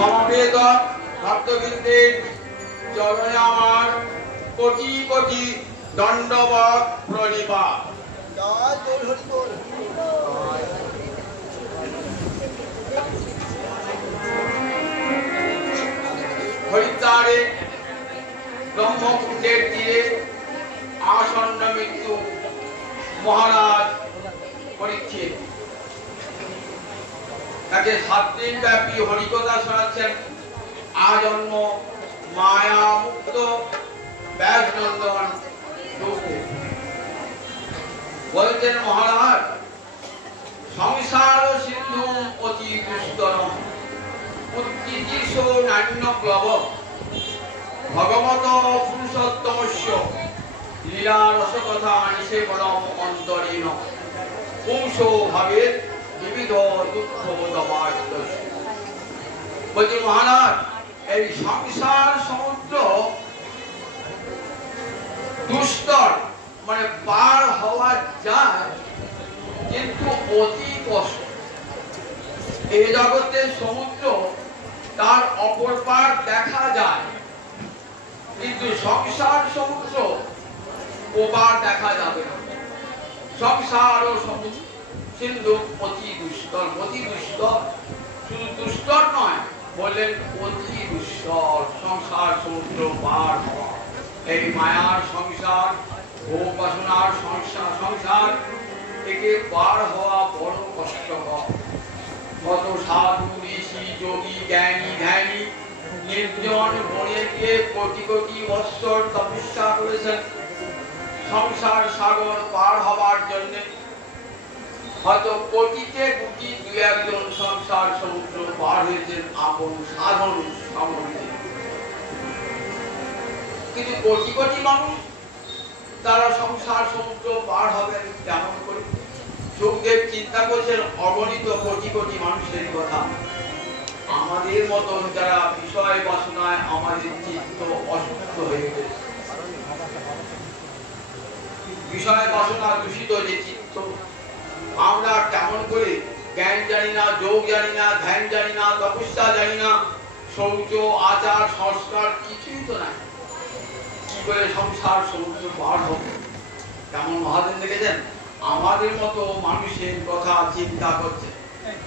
সমবেত ভক্তবৃন্দের চরণে আমার কোটি কোটি দণ্ডবত প্রণিপাত। হরিদ্বারে ব্রহ্মকুণ্ডের তীরে আসন্ন মৃত্যু মহারাজ পরীক্ষিত তাকে 7 দিন ব্যাপী হরিকথা শোনাচ্ছেন। আজন্ম মায়া মুক্ত ব্যাসনন্দন বলছেন, মহারাজ সংসার সিন্ধু অতি দুস্তরম উত্তিতিশ নান্য প্লব ভগবত পুরুষোত্তমস্য লীলা রসকথা নিষেবনম অন্তরীণ পুংসো ভাবের বিবিধ দুঃখ দবার্থ। বলছি মহারাজ, এই সংসার সমুদ্র দুস্তর মানে পার হওয়া যায়, কিন্তু অতি কষ্ট। এই জগতের সমুদ্র তার অপর পার দেখা যায়, কিন্তু সংসার সমুদ্র ওপার দেখা যাবে না। সংসার ও সমুদ্র সিন্ধু অতি দুস্তর, অতি দুস্তর, শুধু দুস্তর নয়, বললেন অতি দুস্তর। সংসার সমুদ্র পার হওয়া, এই মায়ার সংসার, ভোগ বাসনার সংসার থেকে পার হওয়া বড় কষ্টকর। কত সাধু ঋষি যোগী জ্ঞানী ধ্যানী নির্জন বনে গিয়ে কোটি কোটি বৎসর তপস্যা করেছেন সংসার সাগর পার হবার জন্য। হয়তো কোটিতে কোটি 2-1 জন সংসার সমুদ্র পার হয়েছেন আপন সাধন সামর্থ্যে, কিন্তু কোটি কোটি মানুষ তারা সংসার সমুদ্র পার হবেন কেমন করে? সুখদেব চিন্তা করছেন অগণিত কোটি কোটি মানুষের কথা। আমাদের মতন যারা বিষয় বাসনায় আমাদের চিত্ত অসুস্থ হয়ে গেছে, বিষয় বাসনা দূষিত যে চিত্ত, আমরা কেমন করে জ্ঞান জানি না, যোগ জানি না, ধ্যান জানি না, তপস্যা জানি না, শৌচ আচার সংস্কার কিছুই তো নাই, কি করে সংসার সমুদ্র পার হবে? কেমন মহাদেব দেখেছেন আমাদের মতো মানুষের কথা চিন্তা করছে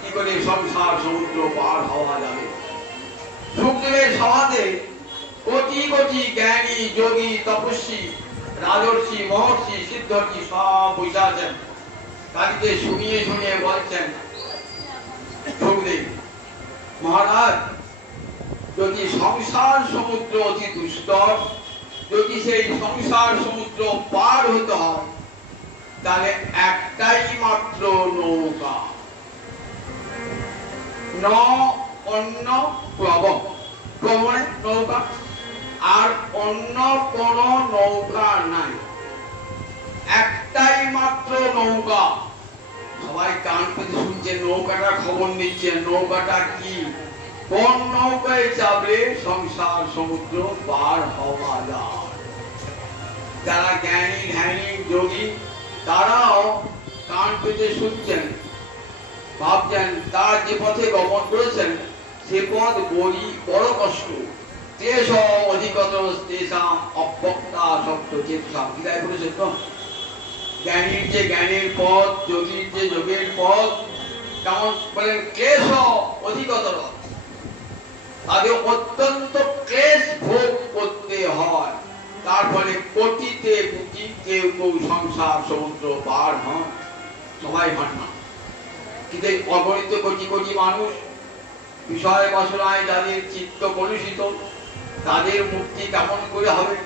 কি করে সংসার সমুদ্র পার হওয়া যাবে। সুখদেবের সভাতে কোটি কোটি জ্ঞানী যোগী তপস্বী রাজর্ষি মহর্ষি সিদ্ধর্ষি সব বসে আছেন। তাদেরকে শুনিয়ে শুনিয়ে বলছেন, সুখদেব মহারাজ, যদি সংসার সমুদ্র অতি দুস্তর, যদি সেই সংসার সমুদ্র পার হতে হয়, তাহলে একটাই মাত্র নৌকা, অন্য প্রবণে নৌকা, আর অন্য কোন নৌকা নাই, একটাই মাত্র নৌকা। সবাই কান পেতে শুনছেন, নৌকাটা খবর নিচ্ছেন, নৌকাটা কি, কোন নৌকায় চাপলে সংসার সমুদ্র পার হওয়া যায়। যারা জ্ঞানী ধ্যানী যোগী তারাও কান পেতে শুনছেন, ভাবছেন তারা যে পথে গমন করেছেন সে পথ বড় কষ্ট। তেষ অধিকতর তেষাম অব্যক্তা সপ্ত চেতসাম, বিদায় করেছেন তো। জ্ঞানীর যে জ্ঞানের পথ, যোগীর যে যোগের পথ, কেমন বলেন ক্লেশ অধিকতর, তাদের অত্যন্ত ক্লেশ ভোগ করতে হয়। তারপরে কোটিতে কোটি কেউ কেউ সংসার সমুদ্র পার হন, সবাই হন না। কিন্তু অগণিত কোটি কোটি মানুষ বিষয় বাসনায় যাদের চিত্ত কলুষিত, তাদের মুক্তি কেমন করে হবে?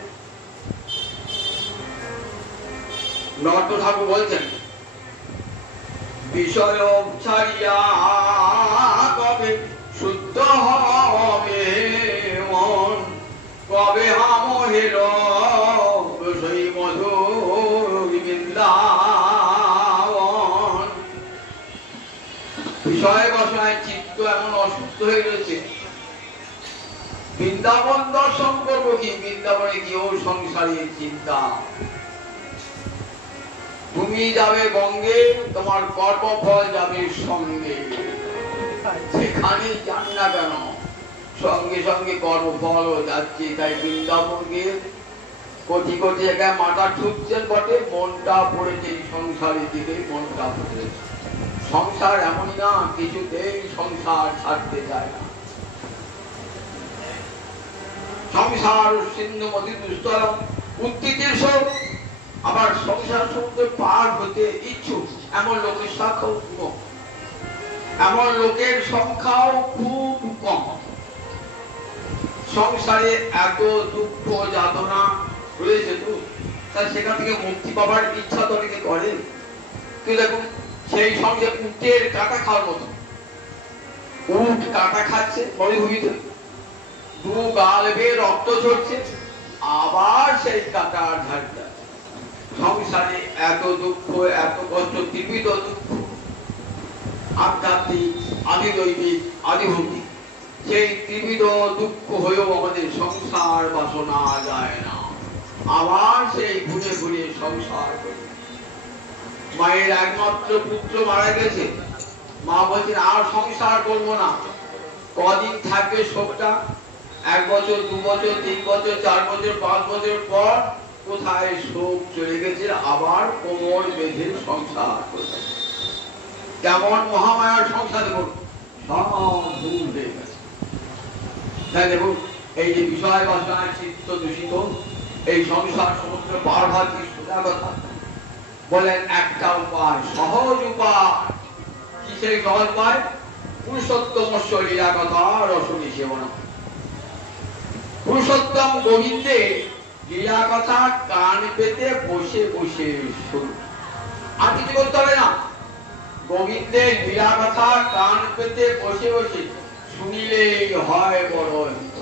নট ঠাকুর বলছেন, বিষয় ছাড়িয়া কবে শুদ্ধ হবে মন, কবে হামহেল সেই মধুর বৃন্দাবন। বিষয় বাসনায় চিত্ত এমন অসুস্থ হয়ে রয়েছে, বৃন্দাবন দর্শন করবো কি, বৃন্দাবনে গিয়েও সংসারের চিন্তা। তুমি যাবে গঙ্গে, তোমার কর্মফল যাবে সঙ্গে, সেখানে যান না কেন সঙ্গে সঙ্গে কর্মফলও যাচ্ছে। তাই বৃন্দাবন গিয়ে কোটি কোটি জায়গায় মাথা ঠুকছেন বটে, মনটা পড়েছে এই সংসারের দিকে, মনটা পড়েছে। সংসার এমনই না, কিছুতেই সংসার ছাড়তে চায় না। সংসার সিন্ধু মতি দুস্তরম উত্তীর্ণের সব, আবার সংসার সমুদ্র পার হতে ইচ্ছুক এমন লোকের সংখ্যাও কম, এমন লোকের সংখ্যাও খুব কম। সংসারে এত দুঃখ যাতনা রয়েছে তো, তাহলে সেখান থেকে মুক্তি পাবার ইচ্ছা তো অনেকে করে। কিন্তু দেখুন সেই সঙ্গে উটের কাটা খাওয়ার মতো, উট কাটা খাচ্ছে মরুভূমিতে, দু গাল বেয়ে রক্ত ঝরছে, আবার সেই কাটার ঝাড়টা। সংসারে এত দুঃখ, এত কষ্ট, ত্রিবিধ দুঃখ, আধ্যাত্মিক, আদিদৈবিক, আদিভৌতিক, সেই ত্রিবিধ দুঃখ হয়েও আমাদের সংসার বাসনা যায় না, আবার সেই ঘুরে ঘুরে সংসার করি। মায়ের একমাত্র পুত্র মারা গেছে, মা বলছেন আর সংসার করবো না। কদিন থাকবে শোকটা? 1 বছর, 2 বছর, 3 বছর, 4 বছর, 5 বছর পর কোথায় শোক চলে গেছে, আবার কোমর বেঁধে সংসার করবে। কেমন মহামায়ার সংসার দেখুন, সব ভুল হয়ে গেছে। তাই দেখুন এই যে বিষয় বাসনায় চিত্ত দূষিত, এই সংসার সমুদ্র পার হওয়ার কি সোজা কথা? বলেন একটা উপায়, সহজ উপায়। কি সেই সহজ উপায়? পুরুষোত্তম লীলা কথা রসনী সেবন। পুরুষোত্তম গোবিন্দের লীলা কথা কান পেতে বসে বসে শুনুন, আর কিছু করতে হবে না। গোবিন্দের লীলা কথা কান পেতে বসে বসে শুনিলেই হয় বড় হিত।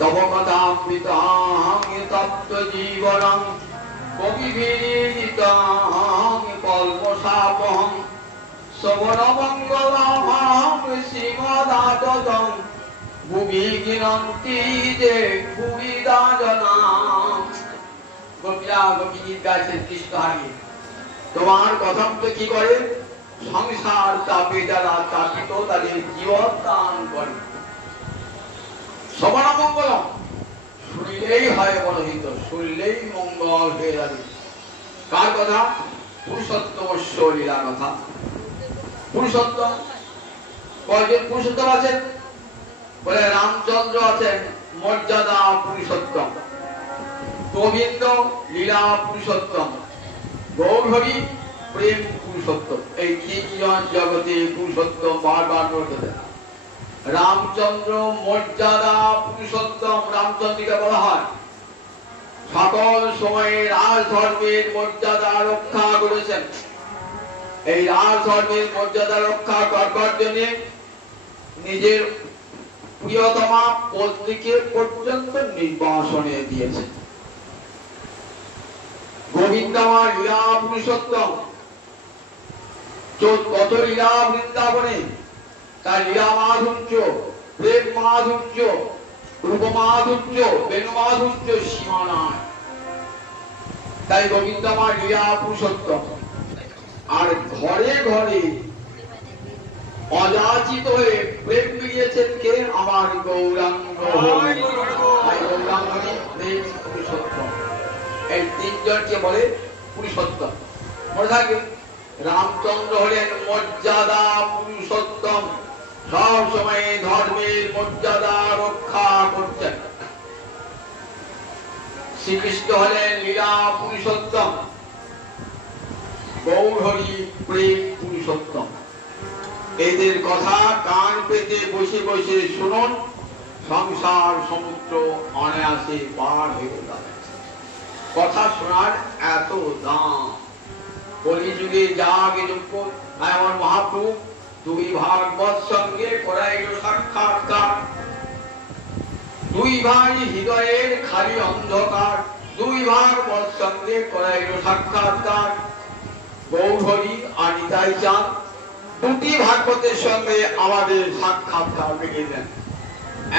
তব কথামৃতাং তপ্ত জীবনং কবিভিরিতাং কল্পশাপহং শ্রবণমঙ্গলমহং শ্রীমদাততং ভুবি গিনন্তি যে ভুবিদা জনাম। গোপীরা গোপীগীত গাইছেন কৃষ্ণ হারিয়ে। তোমার কথম তো কি করে? সংসার তাপে যারা তাপিত তাদের জীবন দান করে। শ্রবণমঙ্গলম, শুনলেই হয় বড় হিত, শুনলেই মঙ্গল হয়ে যাবে। কার কথা? পুরুষোত্তম লীলা কথা। পুরুষোত্তম, কয়জন পুরুষোত্তম আছেন? বলে রামচন্দ্র আছেন মর্যাদা পুরুষোত্তম, গোবিন্দ লীলা পুরুষোত্তম, গৌরহরি প্রেম পুরুষোত্তম। এই 3 জন জগতে পুরুষোত্তম বারবার বলতে দেন। রামচন্দ্র মর্যাদা পুরুষোত্তম। রামচন্দ্রকে বলা হয় সকল সময়ে রাজধর্মের মর্যাদা রক্ষা করেছেন। এই রাজধর্মের মর্যাদা রক্ষা করবার জন্য নিজের প্রিয়তমা পত্নীকে পর্যন্ত নির্বাসনে দিয়েছেন। গোবিন্দ আমার লীলা পুরুষোত্তম, কত লীলা বৃন্দাবনে, তার লীলা মাধুর্য, প্রেম মাধুর্য, রূপ মাধুর্য, বেণু মাধুর্য সীমা নাই। তাই গোবিন্দ আমার লীলা পুরুষোত্তম। আর ঘরে ঘরে অযাচিত হয়ে প্রেম মিলিয়েছেন কে? আমার গৌরাঙ্গ প্রেম পুরুষোত্তম। এই 3 জনকে বলে পুরুষোত্তম। মনে থাকবে, রামচন্দ্র হলেন মর্যাদা পুরুষোত্তম, সব সময় ধর্মের মর্যাদা রক্ষা করছেন। শ্রীকৃষ্ণ হলেন লীলা পুরুষোত্তম, গৌরহরি প্রেম পুরুষোত্তম। এদের কথা কান পেতে বসে বসে শুনুন, সংসার সমুদ্র অনায়াসে পার হয়ে যাবে। কথা শোনার এত দাম। কলিযুগে যাগে যোগ্য আমার মহাপ্রভু 2 ভাগবত সঙ্গে করাইল সাক্ষাৎকার। 2 ভাই হৃদয়ের খালি অন্ধকার, 2 ভাগবত সঙ্গে করাইল সাক্ষাৎকার। গৌরহরি আর নিতাই চাঁদ 2টি ভাগবতের সঙ্গে আমাদের সাক্ষাৎকার রেখে দেন।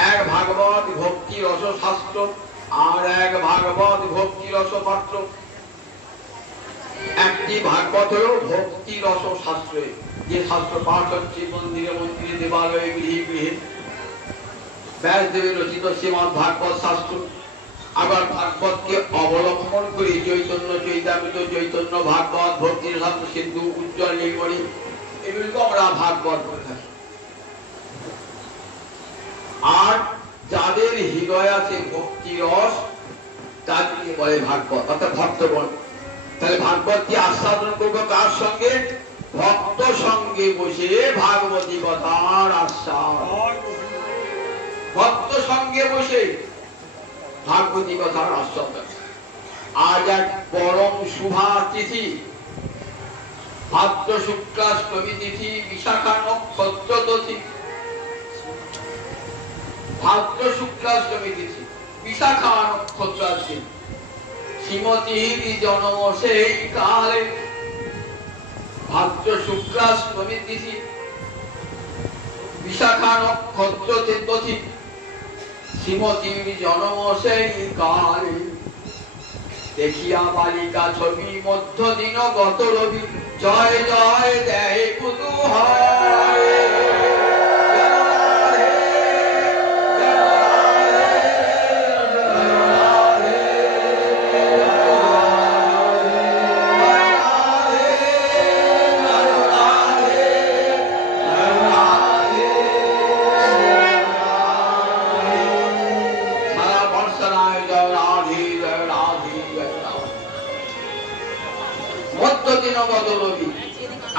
1 ভাগবত ভক্তি রস শাস্ত্র, আর 1 ভাগবত ভক্তি রস পাত্র। একটি ভাগবত হল ভক্তি রস শাস্ত্রে, যে শাস্ত্র পাঠ হচ্ছে মন্দিরে মন্দিরে, দেবালয়ে গৃহে গৃহে। ব্যাসদেবের রচিত শ্রীমদ্ ভাগবত শাস্ত্র, আবার ভাগবতকে অবলম্বন করে চৈতন্য চৈতামৃত, চৈতন্য ভাগবত, ভক্তি রসাত্ম সিন্ধু, উজ্জ্বল নীলমণি, এগুলিকে আমরা ভাগবত করে থাকি। আর যাদের হৃদয় আছে ভক্তি রস, তাদেরকে বলে ভাগবত, অর্থাৎ ভক্তগণ। তাহলে ভাগবত কি আস্বাদন করবো কার সঙ্গে? ভক্ত সঙ্গে বসে ভাগবতী কথার আস্বাদ, ভক্ত সঙ্গে বসে ভাগবতী কথার আস্বাদ। আজ এক পরম শুভা তিথি, ভাদ্র শুক্লাষ্টমী তিথি, বিশাখা নক্ষত্র তিথি। ভাদ্র শুক্লাষ্টমী তিথি, বিশাখা নক্ষত্র আছে। শ্রীমতীর জন্ম সেই কালে, ভাদ্র শুক্লাষ্টমী তিথি, বিশাখা নক্ষত্র তিথি, শ্রীমতীর জন্ম সেই কালে। দেখিয়া বালিকা ছবি, মধ্য দিন গত রবি, জয় জয় দেহে কুতূহল।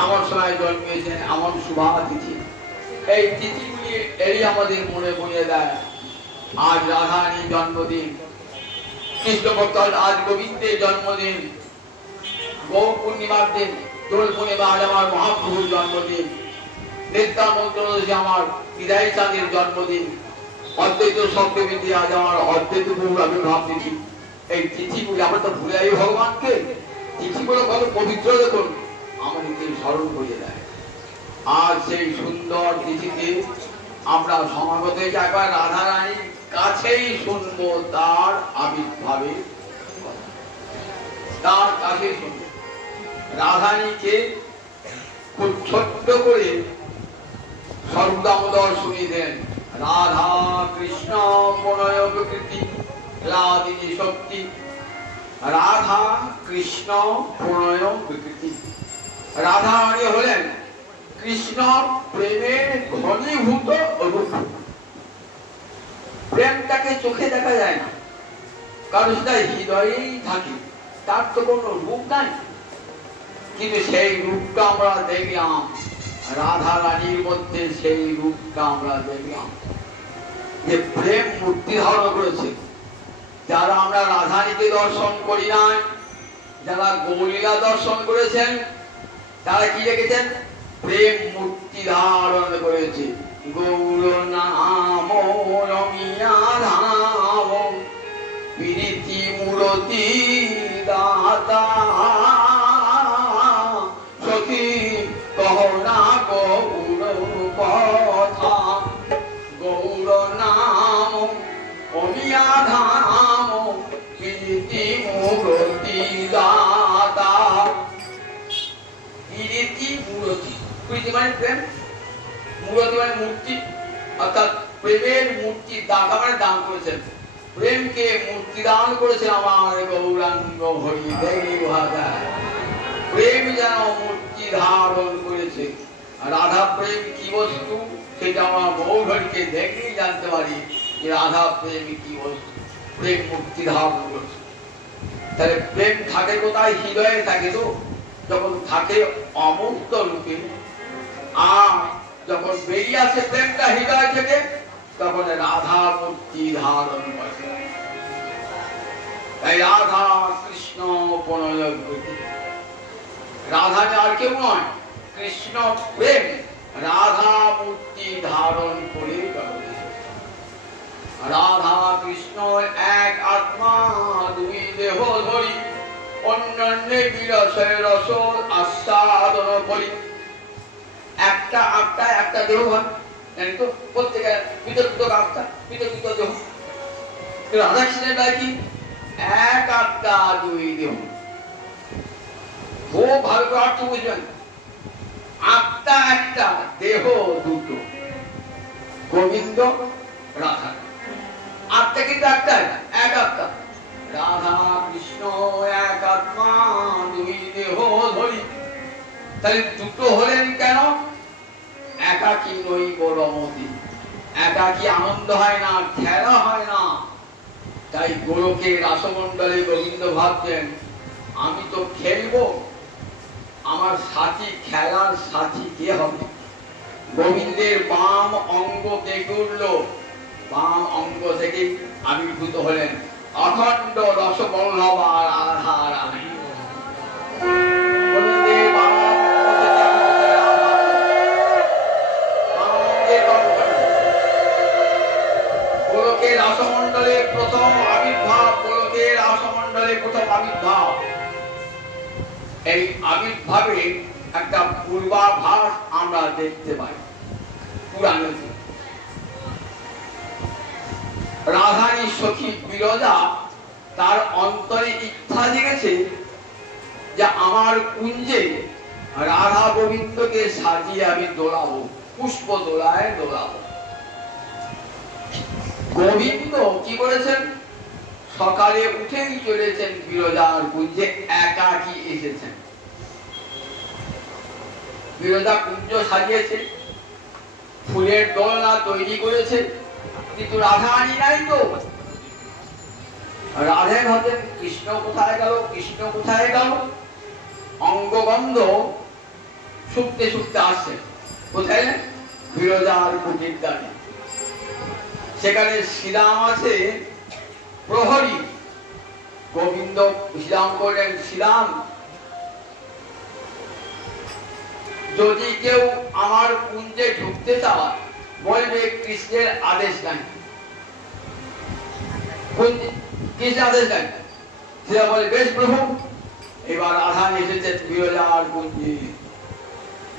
আমার সময় জন্মেছেন এমন শুভা তিথি। এই তিথিগুলি এই আমাদের মনে পড়ে দেয় আজ রাধারানীর জন্মদিন, কৃষ্ণভক্ত আজ গোবিন্দের জন্মদিন, গৌর পূর্ণিমার দিন, দোল পূর্ণিমা আজ আমার মহাপ্রভুর জন্মদিন, নিত্যানন্দ আমার হৃদয় চাঁদের জন্মদিন, অদ্বৈত সপ্তমীতে আজ আমার অদ্বৈত প্রভুর আবির্ভাব তিথি। এই তিথিগুলি আমরা তো ভুলে যাই ভগবানকে। তিথিগুলো কত পবিত্র দেখুন, আমাদেরকে স্মরণ করিয়ে দেয়। আর সেই সুন্দর তিথিতে আমরা সমাগত একবার রাধারানীর কাছেই শুনবো তার আবির্ভাবের কথা, তার কাছে শুনবো। রাধারানীকে খুব ছোট্ট করে সর্বদামোদর শুনিয়ে দেন। রাধা কৃষ্ণ প্রণয় প্রকৃতি লাদিনী শক্তি, রাধা কৃষ্ণ প্রণয় প্রকৃতি। রাধারানী হলেন কৃষ্ণ প্রেমের ঘনীভূত রূপ। প্রেমটাকে চোখে দেখা যায় না, কারণ সেটা হৃদয়েই থাকে, তার তো কোনো রূপ নাই। কিন্তু সেই রূপটা আমরা দেখলাম রাধারানীর মধ্যে, সেই রূপটা আমরা দেখলাম যে প্রেম মূর্তি ধারণ করেছে। যারা আমরা রাধারানীকে দর্শন করি নাই, যারা গৌরীলা দর্শন করেছেন, তারা কি দেখেছেন? প্রেম মূর্তি ধারণ করেছে। গৌর নাম রমিয়া ধাম, প্রীতি মূরতি দাতা, সখী কহনা গৌর কথা। গৌর নাম অমিয়া ধাম, প্রীতি মূরতি দাতা। প্রীতি মানে প্রেম, মূরতি মানে মূর্তি, অর্থাৎ প্রেমের মূর্তি দাতা মানে দান করেছেন। প্রেমকে মূর্তি দান করেছেন আমার গৌরাঙ্গ হরি দেবী ভাগা। প্রেম যেন মূর্তি ধারণ করেছে। রাধা প্রেম কি বস্তু সেটা আমরা গৌরহরিকে দেখলেই জানতে পারি যে রাধা প্রেম কি বস্তু। প্রেম মূর্তি ধারণ করেছে। তাহলে প্রেম থাকে কোথায়? হৃদয়ে থাকে। তো যখন থাকে অমূর্ত রূপে, আর যখন বেরিয়ে আসে প্রেমটা হৃদয় থেকে, তখন রাধা মূর্তি ধারণ করে। তাই রাধা কৃষ্ণ প্রণয় প্রীতি। রাধা আর কেউ নয়, কৃষ্ণ প্রেম রাধা মূর্তি ধারণ করে। রাধা কৃষ্ণ এক আত্মা, দুই দেহ ধরি, অন্যান্য বিরসের রস আস্বাদন করি। একটা আত্মা, একটা দেহ হয়, জানি তো প্রত্যেকের বিতর্কিত আত্মা, বিতর্কিত দেহ। রাধা কৃষ্ণের বেলায় কি? এক আত্মা দুই দেহ। খুব ভালো করে অর্থ বুঝবেন। আত্মা একটা, দেহ দুটো। গোবিন্দ রাধা। আত্মা কিন্তু একটাই, এক আত্মা। রাধা কৃষ্ণ এক আত্মা দুই দেহ ধরি। তাহলে দুটো হলেন কেন? একাকী নৈব রমতি, একাকী আনন্দ হয় না, খেলা হয় না। তাই গোলকে রাসমণ্ডলে গোবিন্দ ভাবছেন আমি তো খেলবো, আমার সাথী, খেলার সাথী কে হবে? গোবিন্দের বাম অঙ্গ কেঁপে উঠল, বাম অঙ্গ থেকে আবির্ভূত হলেন অখণ্ড রসবল্লভ রাধা রানী। গোবিন্দের বাম গোলকের রাসমণ্ডলে প্রথম আবির্ভাব, গোলকের রাসমণ্ডলে প্রথম আবির্ভাব। এই আবির্ভাবে একটা পূর্বাভাস আমরা দেখতে পাই পুরাণে। রাধারী সখী বিরজা তার অন্তরে ইচ্ছা জেগেছে যে আমার কুঞ্জে রাধা গোবিন্দকে সাজিয়ে আমি দোলাবো, পুষ্প দোলায় দোলাবো। গোবিন্দ কি করেছেন? সকালে উঠেই চলেছেন বিরজার কুঞ্জে, একাকী এসেছেন। বিরজা কুঞ্জ সাজিয়েছে, ফুলের দোলনা তৈরি করেছে, কিন্তু রাধারানী নাই তো। রাধে ভাবেন কৃষ্ণ কোথায় গেল, কৃষ্ণ কোথায় গেল? অঙ্গগন্ধ শুকতে শুকতে আসছে কোথায়? বিরজার কুটির দ্বারে। সেখানে শ্রীরাম আছে প্রহরী। গোবিন্দ শ্রীরাম করলেন, শ্রীরাম যদি কেউ আমার কুঞ্জে ঢুকতে চায় বলবে কৃষ্ণের আদেশ নাই। কৃষ্ণের আদেশ নাই। শ্রীরাম বলে বেশ প্রভু। এবার রাধা এসেছেন বিরজার কুঞ্জে,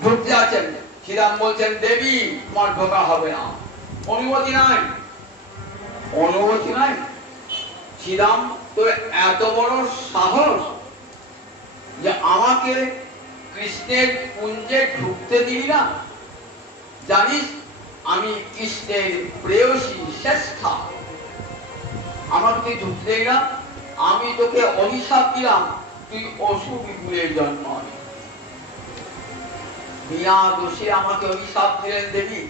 ঢুকতে আছেন। শ্রীরাম বলছেন দেবী তোমার ঢোকা হবে না, অনুমতি নাই, অনুমতি নাই। শ্রীরাম তোর এত বড় সাহস যে আমাকে কৃষ্ণের কুঞ্জে ঢুকতে দিই না? জানিস আমি কৃষ্ণের প্রেয়সী শ্রেষ্ঠা, আমাকে তুই ঢুকতে দিই না? আমি তোকে অভিশাপ দিলাম তুই অসুবিপুরের জন্ম হবে। বিনা দোষে আমাকে অভিশাপ দিলেন দেবী।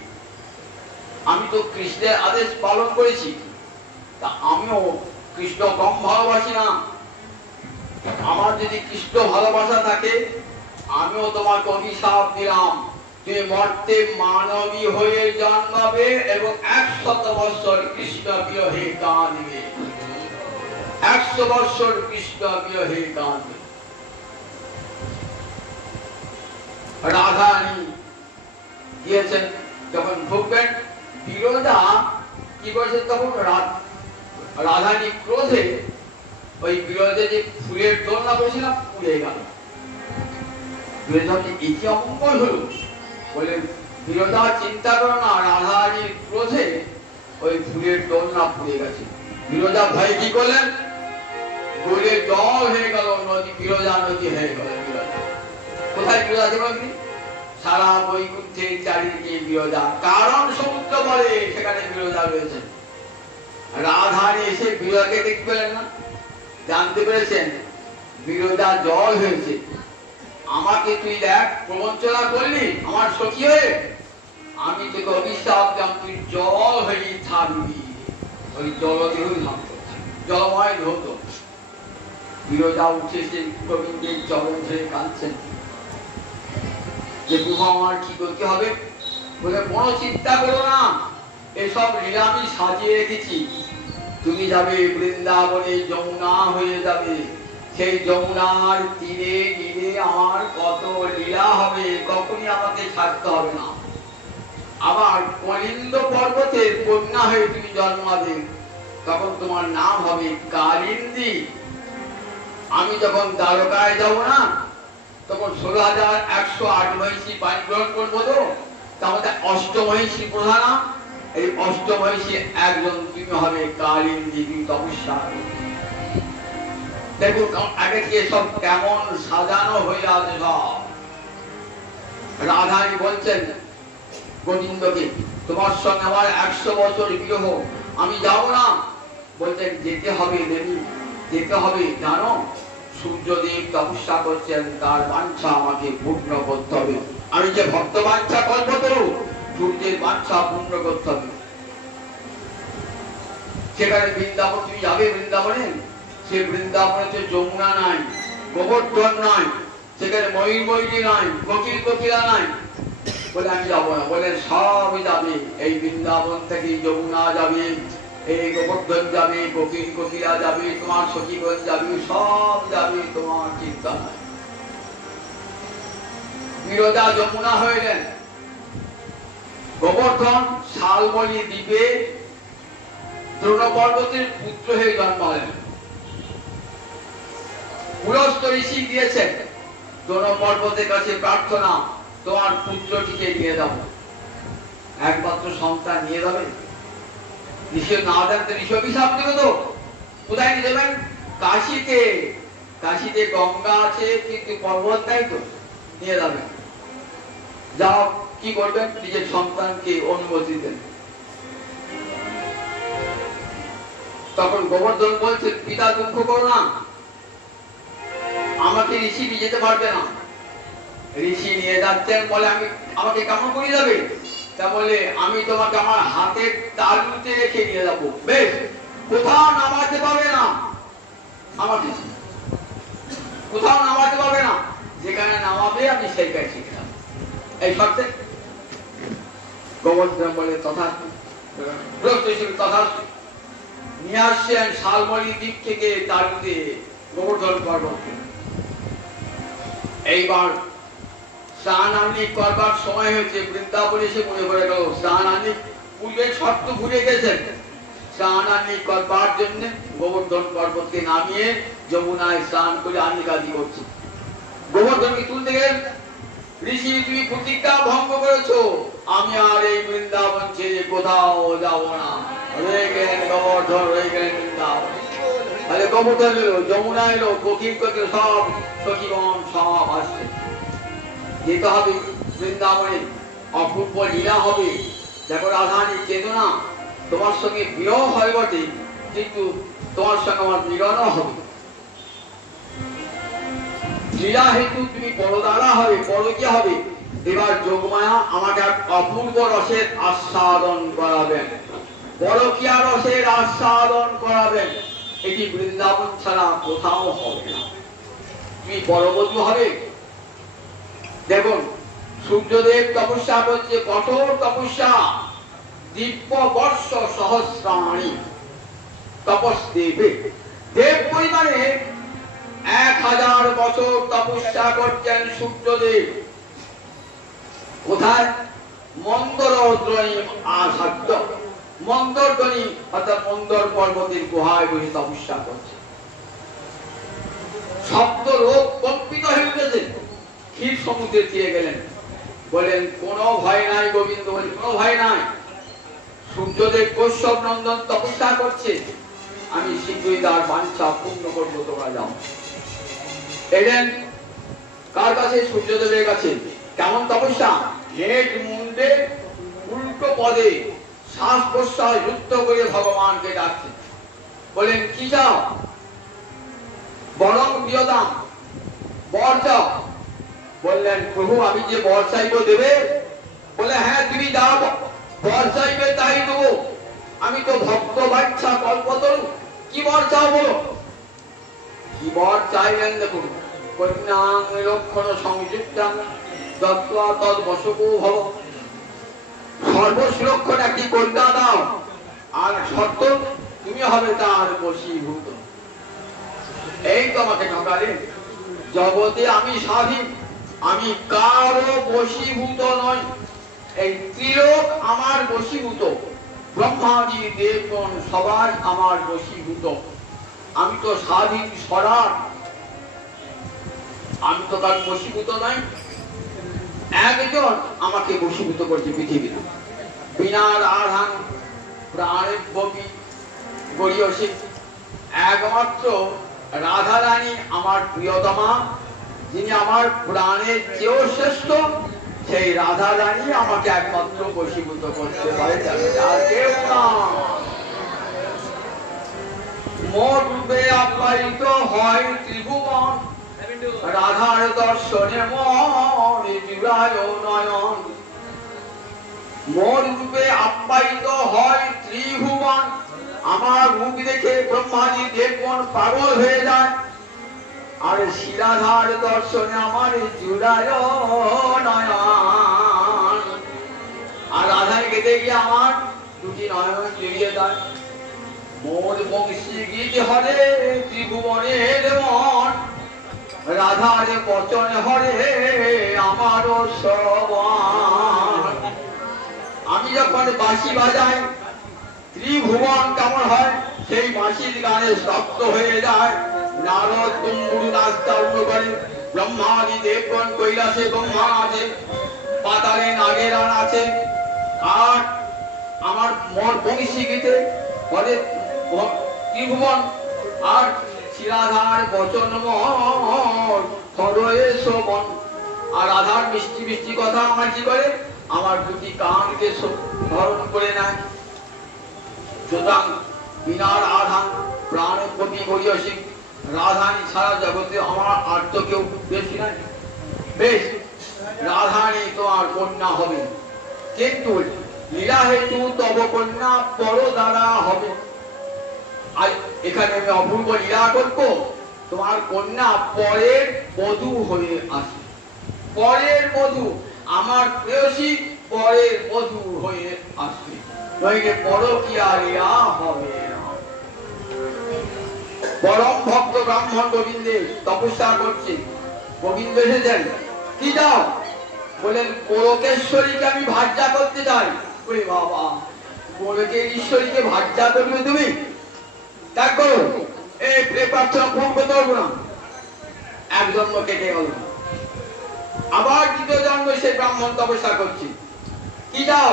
আমি তো কৃষ্ণের আদেশ পালন করেছি, তা আমিও কৃষ্ণ কম ভালোবাসি না। আমার যদি কৃষ্ণ ভালোবাসা থাকে আমিও তোমাকে অভিশাপ দিলাম, তুমি মর্তে মানবী হয়ে জন্মাবে এবং 100 বৎসর কৃষ্ণ বিরহে কাঁদবে, 100 বৎসর কৃষ্ণ বিরহে কাঁদবে। রাধারানী দিয়েছেন যখন ঢুকবেন, বিরজা কি করেছে তখন? রাধারানী ক্রোধে ওই বিরজা যে ফুলের দোলনা করেছিলাম পুড়ে গেল। বিরজা কি অমঙ্গল হলো বলে বিরজা চিন্তা করো না, রাধারানীর ক্রোধে ওই ফুলের দোলনা পুড়ে গেছে। বিরজা ভাই কি করলেন? গলে জল হয়ে গেল, নদী বিরজা নদী হয়ে গেল। বিরজা কোথায়? বিরজা দেবী সারা বৈকুণ্ঠের চারিদিকে বিরজা, কারণ সমুদ্র বলে সেখানে বিরজা রয়েছে। রাধারানী এসে বিরজাকে দেখতে পেলেন না, জানতে পেরেছেন বিরজা জল হয়েছে। আমাকে তুই দেখ প্রবঞ্চনা করলি আমার সখী হয়ে, আমি তোকে অভিশাপ দিলাম তুই জল হয়ে থাকবি। ওই জলদেহই নামতো, জলময় হতো। বিরজা উঠে এসে গোবিন্দের চরণ ধরে কাঁদছেন যে প্রভু আমার কি করতে হবে? বলে কোনো চিন্তা করো না, এসব লীলা আমি সাজিয়ে রেখেছি। তুমি যাবে বৃন্দাবনে, যমুনা হয়ে যাবে, সেই যমুনার তীরে তীরে আমার কত লীলা হবে, কখনই আমাকে ছাড়তে হবে না। আবার কলিন্দ পর্বতের কন্যা হয়ে তুমি জন্মাবে, তখন তোমার নাম হবে কালিন্দী। আমি যখন দ্বারকায় যাব না, তখন 16,108 মহিষী পানি গ্রহণ করবো, তো তার মধ্যে অষ্টমহিষী প্রধানা। এই অষ্টমহিষী একজন তুমি হবে কালিন্দী, তপস্যা। দেখুন আগে থেকে সব কেমন সাজানো হয়ে আছে সব। রাধারানী বলছেন গোবিন্দকে, তোমার সঙ্গে আমার 100 বছর বিরহ, আমি যাব না। বলছেন যেতে হবে দেবী, যেতে হবে। জানো সূর্যদেব তপস্যা করছেন, তার বাঞ্ছা আমাকে পূর্ণ করতে হবে। আমি যে ভক্ত বাঞ্ছা কল্পতরু, সূর্যের বাঞ্ছা পূর্ণ করতে হবে। সেখানে বৃন্দাবন, তুমি যাবে বৃন্দাবনে, সে বৃন্দাবনে তো যমুনা নাই, গোবর্ধন নাই, সেখানে ময়ূর ময়ূরী নাই, কোকিল কোকিলা নাই। বলে আমি যাবো না। বলে সব যাবে, এই বৃন্দাবন থেকে যমুনা যাবে, এই গোবর্ধন যাবে, কোকিল কোকিলা যাবে, তোমার সখীগণ যাবে, সব যাবে, তোমার চিন্তা নাই। বিরজা যমুনা হইলেন, গোবর্ধন শালবনী দ্বীপে দ্রোণ পর্বতের পুত্র হয়ে জন্মালেন। পুরস্ত ঋষি দিয়েছেন দ্রোণ পর্বতের কাছে প্রার্থনা, তোমার পুত্রটিকে নিয়ে দাও। একমাত্র সন্তান নিয়ে যাবে, ঋষি না দেন তো ঋষি অভিশাপ দেবে তো। কোথায় নিয়ে যাবেন? কাশীতে। কাশীতে গঙ্গা আছে কিন্তু পর্বত নাই তো, নিয়ে যাবেন। যাও, কি করবেন? নিজের সন্তানকে অনুমতি দেন। তখন গোবর্ধন বলছে, পিতা দুঃখ করো না, আমাকে ঋষি নিয়ে যেতে পারবে না। ঋষি নিয়ে যাচ্ছেন, বলে আমাকে কেমন করে যাবে? তা বলে আমি তোমাকে আমার হাতের তালুতে রেখে নিয়ে যাবো। বেশ, কোথাও নামাতে পারবে না, আমাকে কোথাও নামাতে পারবে না, যেখানে নামাবে আমি সেইখানে শিখে যাবো, এই শর্তে। গোবর্ধন বলে তথা, তথা। নিয়ে আসছেন শালবনী দ্বীপ থেকে তালুতে গোবর্ধন পর্বতকে। এইবার স্নান আনি করবার সময় হয়েছে, বৃন্দাবনে এসে মনে করে গেল স্নান আনি পূর্বের শর্ত ভুলে গেছেন। স্নান আনি করবার জন্য গোবর্ধন পর্বতকে নামিয়ে যমুনায় স্নান করে আনিকাদি করছে। গোবর্ধনকে তুলতে গেলেন, ঋষি তুমি প্রতিজ্ঞা ভঙ্গ করেছো, আমি আর এই বৃন্দাবন ছেড়ে কোথাও যাব না। রয়ে গেলেন গোবর্ধন, রয়ে গেলেন বৃন্দাবন। তাহলে গোবর্ধন এলো, যমুনা এলো, কোকিল কোকিল সব সখীগণ সব আসছে। যেতে হবে বৃন্দাবনে, অপূর্ব লীলা হবে। দেখো রাধারানী, কেঁদো না, তোমার সঙ্গে বিরহ হয় বটে, কিন্তু তোমার সঙ্গে আমার মিলনও হবে। লীলা হেতু তুমি পরদারা হবে, পরকীয়া হবে। এবার যোগমায়া আমাকে এক অপূর্ব রসের আস্বাদন করাবেন, পরকীয়া রসের আস্বাদন করাবেন। এটি বৃন্দাবন ছাড়া কোথাও হবে না। তুমি পরবধূ হবে। দেখুন, সূর্যদেব তপস্যা করছে, কঠোর তপস্যা, দিব্য বর্ষ সহস্রাণী তপস্দেবে। দেব পরিমাণে 1000 বছর তপস্যা করছেন সূর্যদেব। কোথায়? মন্দরদ্রয়ী আসাধ্য, মন্দরধ্বনি অর্থাৎ মন্দর পর্বতের গুহায় বসে তপস্যা করছে। শব্দ লোক কম্পিত হয়ে উঠেছে। ক্ষীর সমুদ্রে চেয়ে গেলেন, বলেন কোনো ভয় নাই। গোবিন্দ বলে কোনো ভয় নাই, সূর্যদেব কশ্যপ নন্দন তপস্যা করছে, আমি শীঘ্রই তার বাঞ্ছা পূর্ণ করবো, তোমরা যাও। এলেন কার কাছে? সূর্যদেবের কাছে। কেমন তপস্যা? হেড মুন্ডে উল্টো পদে শ্বাস প্রশ্বাস যুক্ত করে ভগবানকে ডাকছে। বলেন কি চাও? বরং প্রিয়দাম বর চাও। বললেন প্রভু আমি যে বর চাইব দেবে? বলে হ্যাঁ তুমি যাও, বর চাইবে তাই দেবো। আমি তো ভক্ত বাচ্চা কল্পতরু, কি বর চাও বলো? কি বর চাইলেন? দেখুন, কন্যাং লক্ষণ সংযুক্তাং দত্ত্বা তদ বশকো ভব। সর্বসুলক্ষণ একটি কন্যা দাও, আর শর্ত তুমি হবে তার বশীভূত। এই তো আমাকে ঠকালেন। জগতে আমি স্বাধীন, আমি কারো বশীভূত নই। এই ত্রিলোক আমার বশীভূত, ব্রহ্মাদি দেবগণ সবাই আমার বশীভূত। আমি তো স্বাধীন স্বরাট, আমি তো তার বশীভূত নই। একজন আমাকে বশীভূত করছে পৃথিবীতে। বিনার আধান প্রাণের বপি গড়িয়সী, একমাত্র রাধারানী আমার প্রিয়তমা, যিনি আমার প্রাণের চেয়েও শ্রেষ্ঠ, সেই রাধা রানী আমাকে একমাত্র বশীভূত করতে পারে, আর কেউ না। মোর রূপে আপ্যায়িত হয় ত্রিভুবন, রাধার দর্শনে মন জুড়ায় নয়ন। মোর রূপে আপ্যায়িত হয় ত্রিভুবন, আমার রূপ দেখে ব্রহ্মাজি দেবগণ পাগল হয়ে যায়। আর শিরাধার দর্শনে আমার জুড়ায় নয়ন। আর রাধাকে দেখে আমার দুটি নয়ন জড়িয়ে দেয়। মোর বংশী গীত হরে ত্রিভুবনের মন, রাধার বচন হরে আমারও শ্রবণ। আমি যখন বাঁশি বাজাই ত্রিভুবন কেমন হয়, সেই বাঁশির গানে শব্দ হয়ে যায়। নারদ তুম্বুরু নাচতে আরম্ভ করে, ব্রহ্মাদি দেবগণ কৈলাসে ব্রহ্মা আছে, পাতালে নাগেরা আছে। আর আমার মোর বংশী গীতে হরে ত্রিভুবন আর শিরাধার বচন মন হরে শ্রবণ। আর আধার মিষ্টি মিষ্টি কথা আমার কি করে, আমার দুটি কানকে স্মরণ করে নেয়। সুতরাং বিনার আধান প্রাণ কবি হরিয়সী, রাধানী ছাড়া জগতে আমার আর তো কেউ বেশি নাই। বেশ, রাধানী তোমার কন্যা হবে, কিন্তু লীলা হেতু তব কন্যা বড় দ্বারা হবে। আর এখানে আমি অপূর্ব লীলা করবো, তোমার কন্যা পরের বধূ হয়ে আসে। পরের বধূ, আমার প্রেয়সী পরের বধূ হয়ে আসবে, নইলে পরকীয়া লীলা হবে না। পরম ভক্ত ব্রাহ্মণ গোবিন্দে তপস্যা করছে। গোবিন্দ এসেছেন, কি দাও? বলেন গোলকেশ্বরীকে আমি ভাজ্যা করতে চাই। ওরে বাবা, গোলকের ঈশ্বরীকে ভাজ্যা করবে তুমি? ত্যাগ করো, এই প্রার্থনা পূরণ করতে পারবো না। এক জন্ম কেটে গেল, আবার দ্বিতীয় জন্ম সে ব্রাহ্মণ তপস্যা করছে। কি দাও?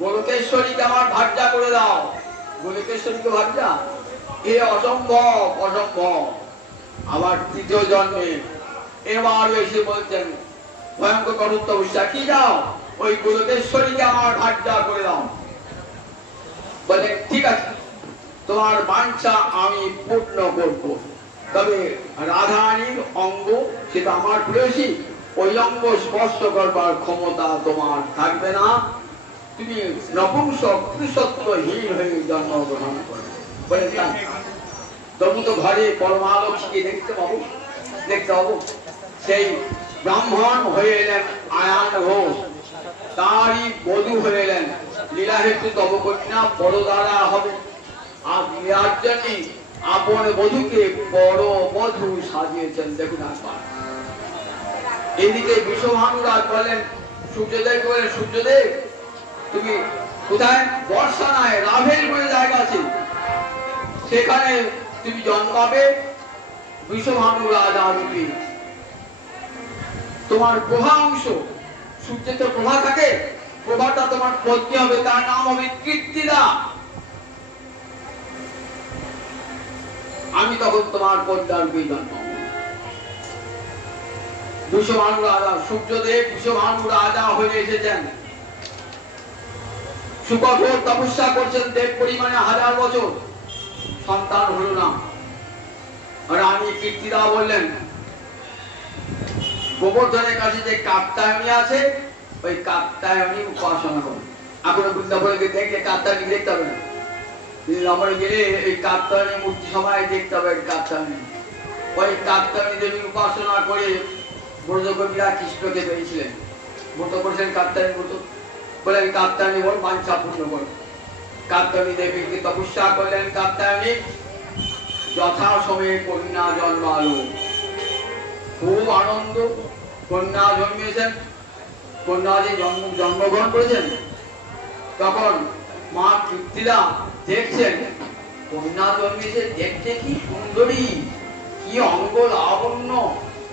গোলকেশ্বরীকে আমার ভাজ্যা করে দাও। গোলকেশ্বরীকে ভাজ্যা, এ অসম্ভব, অসম্ভব। আবার তৃতীয় জন্মে এবার এসে বলছেন ভয়ঙ্কর কঠোর তপস্যা, কি দাও? ওই গোলকেশ্বরীকে আমার ভাজ্যা করে দাও। বলে ঠিক আছে, তোমার বাঞ্ছা আমি পূর্ণ করব, তবে রাধারানীর অঙ্গ সেটা আমার প্রেয়সী, ওই অঙ্গ স্পর্শ করবার ক্ষমতা তোমার থাকবে না। তুমি নপুংসক পুরুষত্বহীন হয়ে জন্মগ্রহণ করবে। বলে তবু তো ঘরে পরমালক্ষ্মীকে দেখতে পাবো, দেখতে পাবো। সেই ব্রাহ্মণ হয়ে এলেন আয়ান ঘোষ, তারই বধূ হয়ে এলেন। লীলা হেতু তব কন্যা বড় দ্বারা হবে। আর লীলার জন্য আপন বধূকে বড় বধূ সাজিয়েছেন। দেখুন একবার এদিকে বিশ্বভানুরাজ বলেন সূর্যদেব, বলেন সূর্যদেব তুমি কোথায়? বর্ষা নাই, রাভেল বলে জায়গা আছে, সেখানে তুমি জন্মাবে। বিশ্বভানুরাজ আরূপী তোমার প্রভা অংশ, সূর্যের তো প্রভা থাকে, প্রভাটা তোমার পত্নী হবে, তার নাম হবে কীর্তিদা। আমি তখন তোমার কন্যার জন্ম। বিশ্বভানু রাজা সূর্যদেব বিশ্বভানু রাজা হয়ে এসেছেন, সুকঠোর তপস্যা করছেন দেব পরিমাণে 1000 বছর, সন্তান হলো না। রানী কীর্তিদা বললেন গোবর্ধনের কাছে যে কাত্যায়নী আছে, ওই কাত্যায়নী উপাসনা করো। এখন বৃন্দাবনে দেখলে কাত্যায়নী দেখতে হবে না, বৃন্দাবনে গেলে এই কাত্যায়নী মূর্তি সবাই দেখতে হবে। কাত্যায়নী, ওই কাত্যায়নী দেবীর উপাসনা করে ব্রজকবিরা কৃষ্ণকে পেয়েছিলেন, ব্রত করেছেন কাত্যায়নী ব্রত। বলে আমি কাত্যায়নী বল বাঞ্ছা পূর্ণ করো। কাত্যায়নী দেবীকে তপস্যা করলেন। কাত্যায়নী যথাসময়ে কন্যা জন্মালো, খুব আনন্দ। কন্যা জন্মিয়েছেন, কন্যা যে জন্মগ্রহণ করেছেন, তখন মা কীর্তিদা দেখছেন কন্যা জন্মিয়েছে, দেখতে কি সুন্দরী, কি অঙ্গ লাবণ্য,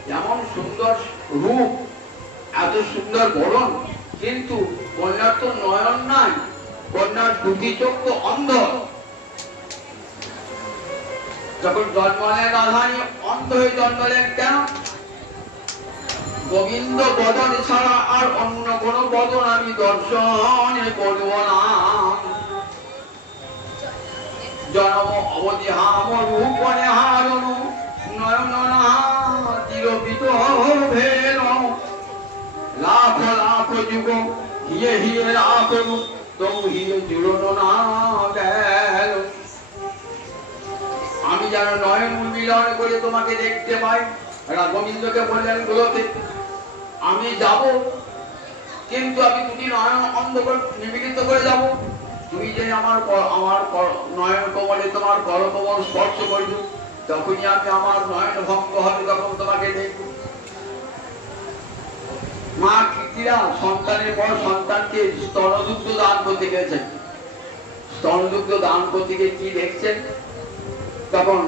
যেমন সুন্দর রূপ, এত সুন্দর বরণ, কিন্তু কন্যার তো নয়ন নাই, কন্যার দুটি চোখ তো অন্ধ। যখন জন্মালেন রাধারানী অন্ধ হয়ে জন্মালেন কেন? গোবিন্দ বদন ছাড়া আর অন্য কোন বদন আমি দর্শন করব না। জনম অবধি হাম রূপনে হারণ নয়ন তিরপিত ভেল লাখ লাখ যুগ হিয়ে হিয়ে লাখ তবু হিয়ে জুড়ন না গেল। আমি যেন নয়ন মিলন করে তোমাকে দেখতে পাই। গোবিন্দকে বললেন গোলকে আমি যাব, কিন্তু আমি দুটি নয়ন অন্ধ করে নিমিলিত করে যাব। তুমি যে আমার নয়ন কমলে তোমার করকমল স্পর্শ করবে, তখনই আমি আমার নয়ন ভঙ্গ হবে, তখন তোমাকে দেখব। মা কীর্তিরা সন্তানের পর সন্তানকে স্তনদুগ্ধ দান করতে গেছেন। স্তনদুগ্ধ দান করতে গিয়ে কি দেখছেন, তখন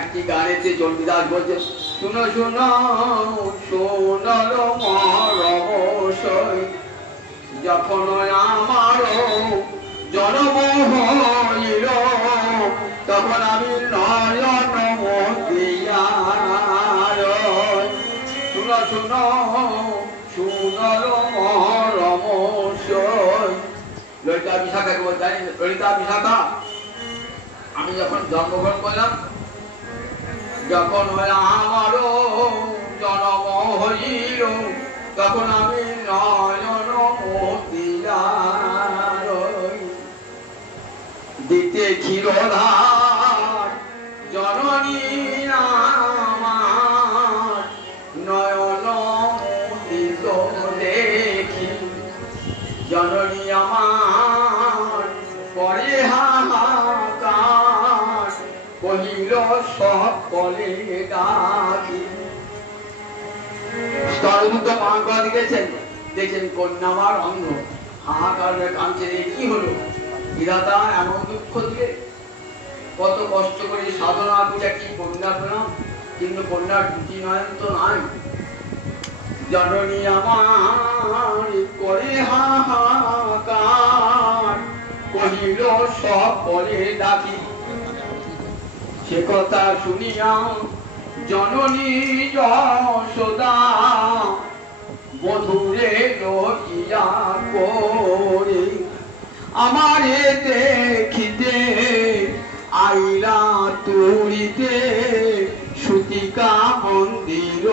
একটি গানেতে চণ্ডীদাস বলছে শুনো শুনো সোনার মরমশয়, যখন আমার জন্ম হইল তখন আমি নয়ন মতিয়ার। শুনো শুনো সোনার মরমশয়। ললিতা বিশাখাকে জানি, ললিতা বিশাখা আমি যখন জন্মগ্রহণ করলাম, যখন আমারও জন্ম হইল তখন আমি নয়ন মতিয়ার। দিতে ক্ষীরধার জননী আমার নয়ন মতিত দেখি, জননী আমার করে হাহাকার কহিল সকলে ডাকি। স্তনদুগ্ধ পান করা দিয়েছেন, দেখছেন কন্যা আমার অন্ধ, হাহাকার কাঁদছে, কি হলো বিধাতা এমন দুঃখ দিয়ে। কত কষ্ট করে সাধনা পূজা কি কন্যা পেলাম, কিন্তু কন্যার দুটি নয়ন তো নাই। জননী আমার করে হাহাকার কহিল সকলে ডাকি। সে কথা শুনিয়া জননী যশোদা বধূরে লইয়া করে আমারে দেখিতে আইলা তুলিতে সুতিকা মন্দির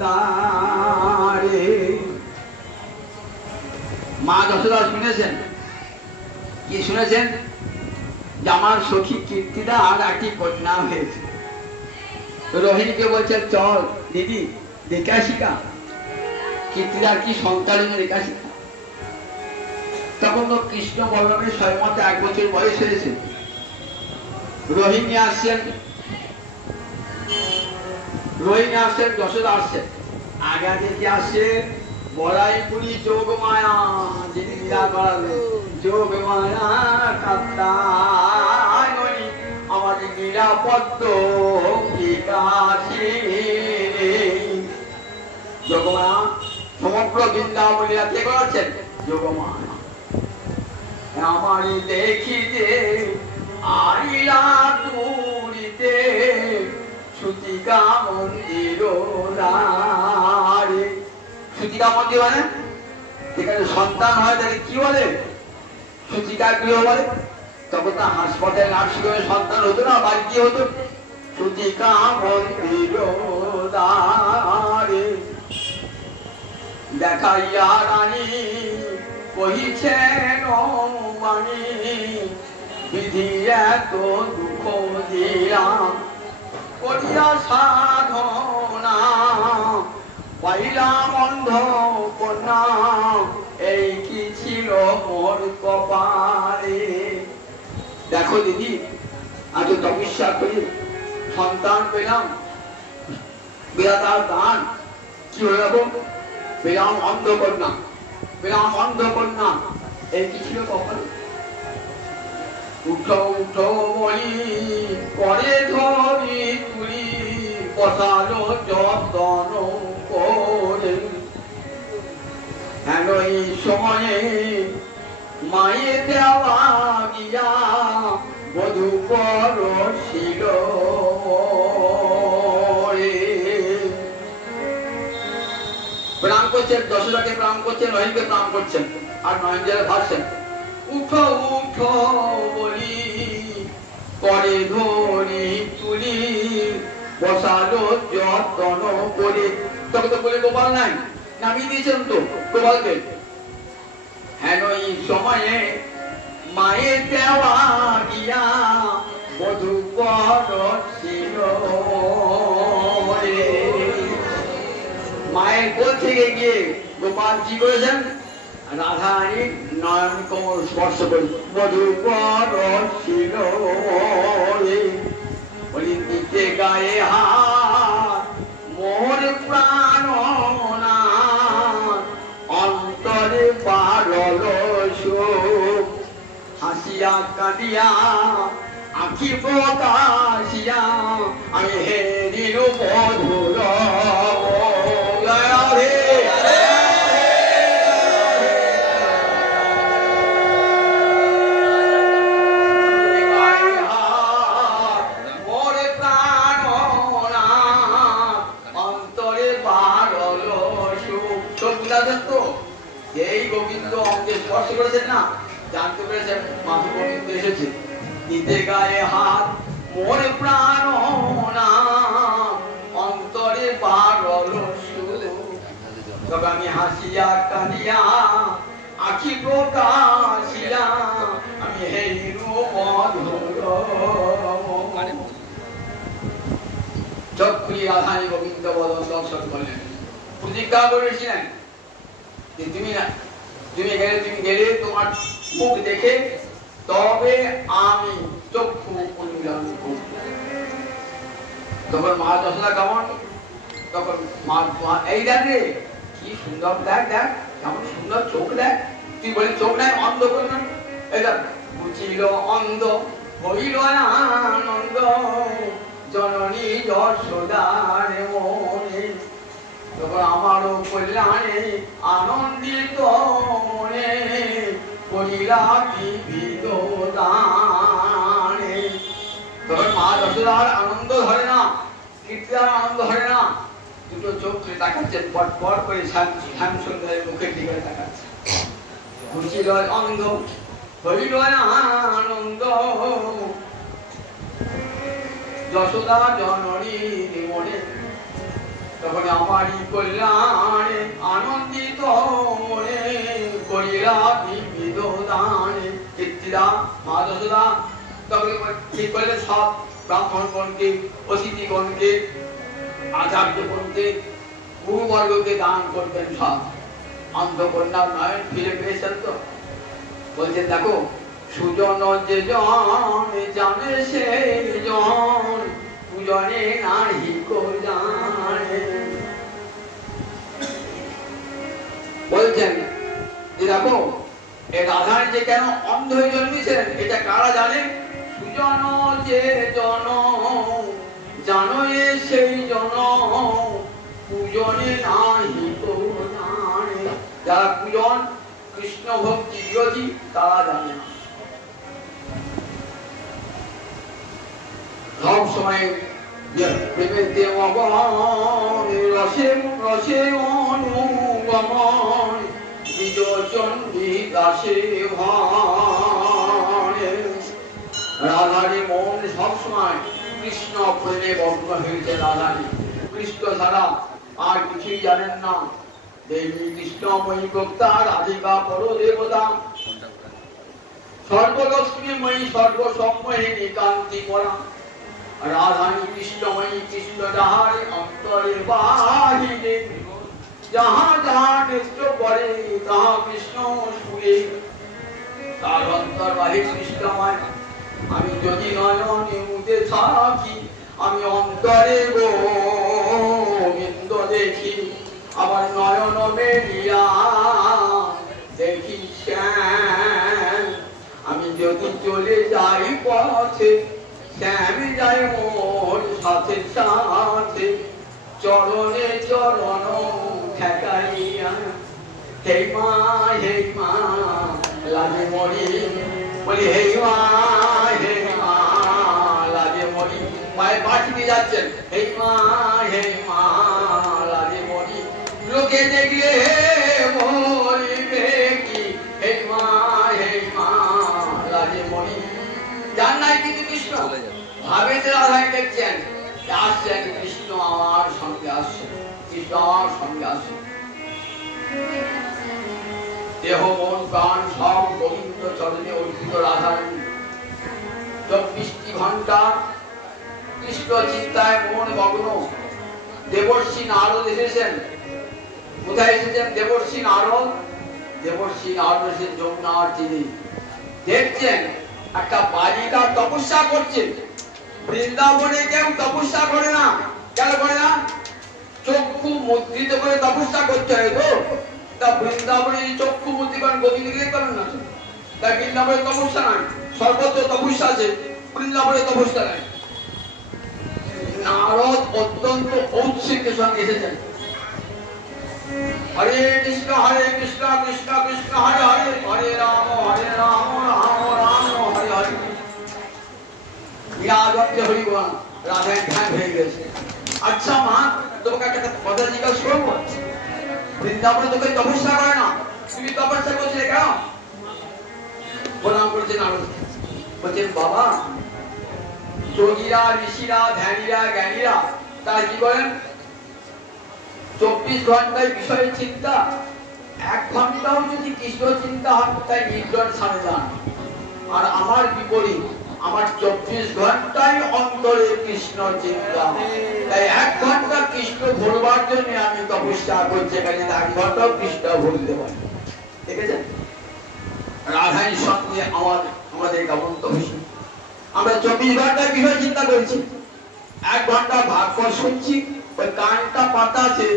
দ্বারে। মা যশোদা শুনেছেন, কি শুনেছেন, যে আমার সখী কীর্তিদা আর একটি কন্যা হয়েছে। রোহিণীকে বলছেন চল দিদি দেখে আসি কা, কীর্তিদার কি সন্তান দেখে আসি। তখন তো কৃষ্ণ বলরামের সয়মতে 1 বছর বয়স হয়েছে। রোহিণী আসছেন, যশোদা আসছেন, আগে আগে কি আসছে বড়াইপুরি যোগ মায়া, যিনি লীলা করাবে যোগ মায়া কান্দায় আমাদের নিরাপদ বিকাশে। যোগমায়া সমগ্র বৃন্দাবন লীলা কে করাচ্ছেন, যোগমায়া। আমারে দেখিতে আইলা তুলিতে সুতিকা মন্দির দ্বারে। সুতিকা মন্দির মানে যেখানে সন্তান হয় তাকে কি বলে, সুতিকা গৃহ বলে। তখন তো হাসপাতালে নার্সিংহোমে সন্তান হতো না, বাড়ি কি হতো, সুতিকা মন্দির দ্বারে। দেখাইয়া রানী কহিছেন মানি বিধি এত দুঃখ দিলাম করিয়া সাধনা পাইলাম অন্ধ কন্যা, এই কি ছিল মোর কপালে। দেখো দিদি আজ তপস্যা করি সন্তান পেলাম, বিধাতার দান কি হয়ে যাবো, পেলাম অন্ধ কন্যা, পেলাম অন্ধ কন্যা, এই কি ছিল কপালে। উঠো উঠো বলি করে ধরি তুলি বসালো যত্ন করে। হেন এই সময়ে মায়ে দেওয়া গিয়া বধূ পরশিল করছেন, যশোদাকে প্রণাম করছেন, রহিমকে প্রণাম করছেন, আর নয়নজলে ভাসছেন, উঠো উঠো বলি করে ধরি তুলি বসালো যত্ন করে। তখন তো বলে গোপাল নাই, নামিয়ে দিয়েছেন তো গোপালকে। হেন এই সময়ে মায়ের দেওয়া গিয়া বধূ ছিল মায়ের কোল থেকে গিয়ে গোপাল কি করেছেন, রাধারানী নয়ন কোমল স্পর্শ করে বধূ ছিল বলি দিতে গায়ে হাত মোর প্রাণ অন্তরে বাড়ল শোক হাসিয়া কাঁদিয়া আঁখি প্রকাশিয়া আমি হেরিল মধুর এই গোবিন্দ অঙ্গে স্পর্শ করেছেন না, জানতে পেরেছেন মাধু গোবিন্দ এসেছে। দিতে গায়ে হাত মোর প্রাণ অন্তরে বাড়ল তবে আমি হাসিয়া কাঁদিয়া আখি প্রকাশিয়া আমি হেরিল মধুর। চক্ষুরি রাধানী গোবিন্দ বদন দর্শন করলেন, প্রতিজ্ঞা করেছিলেন তুমি গেলে তোমার মুখ দেখে তবে আমি চক্ষু উন্মিলন করব। তখন মা যশোদা কেমন, তখন মা এই দেখ রে কি সুন্দর, দেখ দেখ কেমন সুন্দর চোখ, দেখ তুই বলি চোখ নাই অন্ধ করবেন, এটা বুঝিল অন্ধ হইল আনন্দ জননী যশোদার মনে। তখন আমারও কল্যাণে আনন্দিত মনে করিলা বিবিধ দানে। তখন মা যশোদার আনন্দ ধরে না, কীর্তিদার আনন্দ ধরে না, দুটো চোখ তাকাচ্ছেন পট পট করে শ্যাম সুন্দরের মুখের দিকে তাকাচ্ছে। খুশিল অন্ধ হইল আনন্দ যশোদা জননীর মনে। তখন আমারই কল্যাণে আনন্দিত মনে করিলা বিবিধ দানে। কীর্তিদা মা যশোদা তখন ঠিক করলেন সব ব্রাহ্মণগণকে, অতিথিগণকে, আচার্যগণকে, গুরুবর্গকে দান করবেন সব। অন্ধকন্যা নয়ন ফিরে পেয়েছেন তো, বলছেন দেখো সুজন যে জন জানে সে জন পূজনে নাহি কো জানে। বলছেন যে দেখো এই রাধারানী যে কেন অন্ধ হয়ে জন্মেছিলেন এটা কারা জানে, সুজন যে জন জানো সেই জন পূজনে নাহি কো জানে। যারা পূজন কৃষ্ণ ভক্তি বিরোধী তারা জানে না। সব সময় প্রেমেতে অগণ রসে রসে অনুগমন বিজচণ্ডী দাসে ভানে। রাধারী মন সবসময় কৃষ্ণ প্রেমে মগ্ন হয়েছে। রাধারী কৃষ্ণ ছাড়া আর কিছুই জানেন না। দেবী কৃষ্ণময়ী ভক্তা রাধিকা পর দেবতা সর্বলক্ষ্মীময়ী সর্বসম্মোহিনী কান্তি পরা। রাধানী কৃষ্ণময়ী কৃষ্ণ যাহার অন্তরে বাহিরে যাহা যাহা নেত্র পড়ে তাহা কৃষ্ণ সুরে। তার অন্তর বাহির কৃষ্ণময়। আমি যদি নয়নে মুদে থাকি আমি অন্তরে গোবিন্দ দেখি। আবার নয়ন মেলিয়া দেখি শ্যাম। আমি যদি চলে যাই পথে শ্যাম যাই মোর সাথে সাথে চরণে চরণ ঠেকাইয়া। হে মা লাগে মরি, বলি হে মা লাগে মরি। মায়ের পাশ দিয়ে যাচ্ছেন, হে মা লাগে মরি। লোকে তোমাকে দেখলে মরিবে কি হে মা রাজে মণি জান নাই কিন্তু কৃষ্ণ ভাবে যে রাধাকে দেখছেন আসছেন কৃষ্ণ আমার সঙ্গে আসছে কৃষ্ণ আমার সঙ্গে আসছে দেহ মন প্রাণ সব গোবিন্দ চরণে অর্পিত রাধারানী 24টি ঘন্টা কৃষ্ণ চিন্তায় মন মগ্ন দেবর্ষি নারদ এসেছেন কোথায় এসেছেন দেবর্ষি নারদ এসে যমুনার তীরে দেখছেন একটা বালিকা তপস্যা করছে বৃন্দাবনে কেউ তপস্যা করে না কেন করে না চক্ষু মুদ্রিত করে তপস্যা করতে হয় তো তা বৃন্দাবনে চক্ষু মুদ্রিত গোবিন্দকে করেন না তাই বৃন্দাবনে তপস্যা নাই সর্বত্র তপস্যা আছে বৃন্দাবনে তপস্যা নাই নারদ অত্যন্ত ঔৎসুক্যের সঙ্গে এসেছেন হরে কৃষ্ণ কৃষ্ণ কৃষ্ণ হরে হরে হরে রাম রাম রাম হরে হরে বিরাজতে হরি বল রাধায় ধ্যান হয়ে গেছে আচ্ছা মা তোমাকে একটা কথা জিজ্ঞাসা করবো বৃন্দাবনে তোকে তপস্যা করে না তুমি তপস্যা করছিলে কেন প্রণাম করছেন নারদ বলছেন বাবা যোগীরা ঋষিরা ধ্যানীরা জ্ঞানীরা তারা কি করেন 24 ঘন্টায় বিষয়ের চিন্তা 1 ঘন্টাও যদি কৃষ্ণ চিন্তা হয় তাই নির্জন ছাড়ে যান আর আমার বিপরীত আমার 24 ঘন্টায় অন্তরে কৃষ্ণ চিন্তা তাই 1 ঘন্টা কৃষ্ণ ভুলবার জন্য আমি তপস্যা করছি কাজে 1 ঘন্টা কৃষ্ণ ভুলতে পারি দেখেছেন রাধার সঙ্গে আমাদের কেমন তপস্যা আমরা 24 ঘন্টায় বিষয় চিন্তা করেছি 1 ঘন্টা ভাগবত শুনছি ওই কানটা পাতা আছে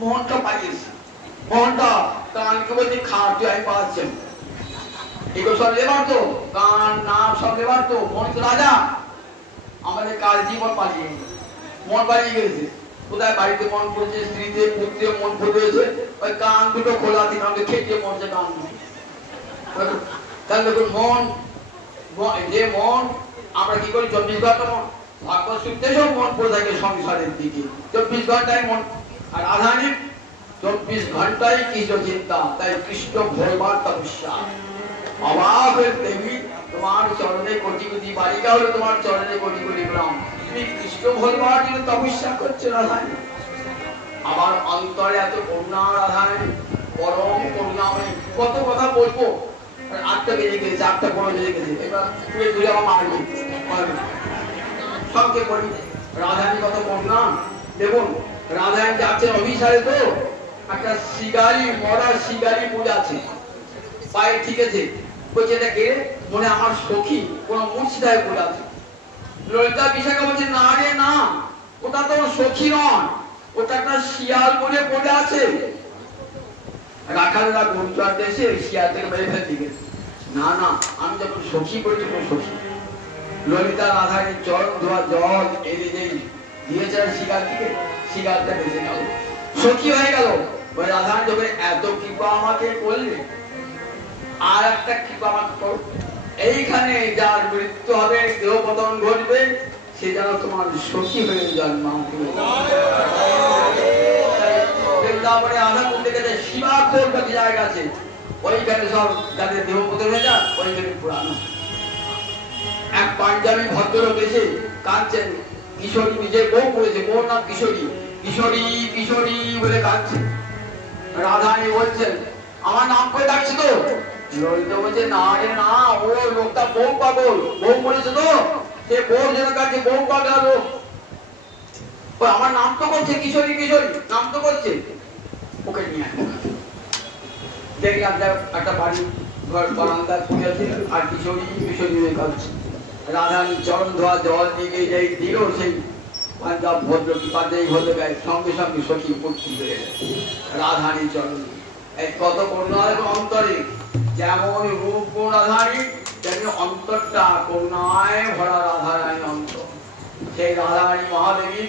মোহনটা পাইয়েছে মোহনটা কানকে বলছে খাওয়াতে আমি পাচ্ছি এগুলো সব লেবার তো কান নাম সব লেবার তো মন তো রাজা আমাদের কাল জীবন পালিয়ে মন পালিয়ে গেছে কোথায় বাড়িতে মন পড়ছে স্ত্রীতে পুত্রে মন পড়েছে ওই কান দুটো খোলা দিন আমাকে খেতে মনছে কান তাহলে দেখুন মন যে মন আমরা কি করি 24 ঘন্টা মন ভাগবত শুনতে সব মন পড়ে থাকে সংসারের দিকে 24 ঘন্টায় মন আর আধানি 24 ঘন্টায় কৃষ্ণ চিন্তা তাই কৃষ্ণ ভোরবার তপস্যা অবাক দেবী তোমার চরণে কোটি কোটি বালিকা হলো তোমার চরণে কোটি কোটি প্রণাম তুমি কৃষ্ণ ভোরবার জন্য তপস্যা করছো রাধানি আমার অন্তরে এত করুণা রাধানি পরম করুণাময়ী কত কথা বলবো 8টা বেজে গেছে 8টা পরে বেজে গেছে এবার তুই দুই আমার মারবি সবকে বলি রাধানি কত করুণা দেখুন রাধানি যাচ্ছে অভিসারে তো একটা শিগারি মরা শিগারি পূজা আছে পায়ে ঠিক আছে বলছে দেখে মনে আমার সখী কোন মুর্শিদায় পূজা আছে ললিতা বিশাখা বলছে না রে না ওটা তো সখী নয় ওটা একটা শিয়াল বলে পূজা আছে রাখালরা গুরুচার দেশে শিয়াল থেকে বেড়ে ফেলতে গেছে না না আমি যখন সখী করেছি সখী ললিতা রাধারীর চরণ ধোয়া জল এনে দিয়েছে শিকার থেকে শিকারটা বেঁচে গেল সখী হয়ে গেল ওই রাধারী যখন এত কৃপা আমাকে করলে আর একটা কৃপা আমাকে কর এইখানে যার মৃত্যু হবে দেহ পতন ঘটবে সে যেন তোমার সখী হয়ে জন্মাবে বৃন্দাবনে আধা করতে গেছে শিবাখোর বাকি জায়গা আছে ওইখানে সব যাদের দেহ পতন হয়ে যায় ওইখানে পুরানো এক পাঞ্জাবি ভদ্রলোক এসে কাঁদছেন কিশোরী নিজের বউ করেছে বউর নাম কিশোরী কিশোরী কিশোরী বলে কাঁদছে রাধারানী বলছেন আমার নাম করে ডাকছে তো ললিতা বলছে না রে না ও লোকটা বউ পাগল বউ করেছে তো সে বউর জন্য কাঁদছে বউ পাগল আমার নাম তো করছে কিশোরী কিশোরী নাম তো করছে ওকে নিয়ে দেখলাম একটা বাড়ি ঘর বারান্দায় পড়ে আছে আর কিশোরী কিশোরী কাঁদছে রাধারানী চরণ ধোয়া জল দিকে যাই দিল সেই পাঞ্জাব ভদ্র পাঞ্জাবি ভদ্র গায়ে সঙ্গে সঙ্গে সখী উপস্থিত হয়ে গেছে রাধারানী চরণ এই কত করুণা অন্তরে যেমন রূপ রাধারানী তেমনি অন্তরটা করুণায় ভরা রাধারানী অন্তর সেই রাধারানী মহাদেবী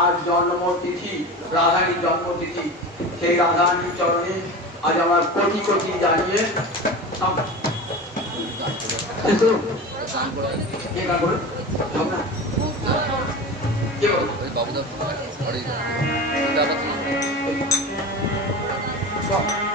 আজ জন্মতিথি রাধারানীর জন্মতিথি সেই রাধারানীর চরণে আজ আমরা কোটি কোটি জানিয়ে Oh,